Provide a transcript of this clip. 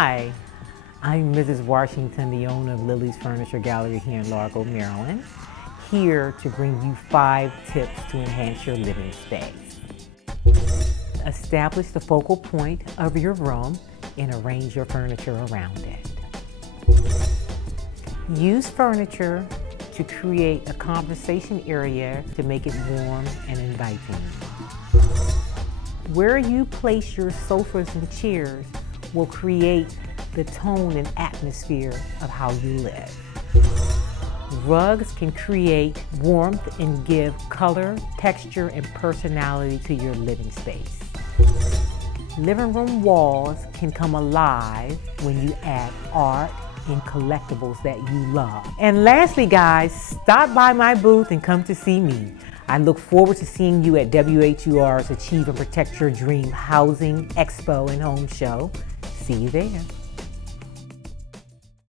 Hi, I'm Mrs. Washington, the owner of Lillie's Furniture Gallery here in Largo, Maryland, here to bring you 5 tips to enhance your living space. Establish the focal point of your room and arrange your furniture around it. Use furniture to create a conversation area to make it warm and inviting. Where you place your sofas and chairs will create the tone and atmosphere of how you live. Rugs can create warmth and give color, texture, and personality to your living space. Living room walls can come alive when you add art and collectibles that you love. And lastly, guys, stop by my booth and come to see me. I look forward to seeing you at WHUR's Achieve and Protect Your Dream Housing, Expo, and Home Show. See you there.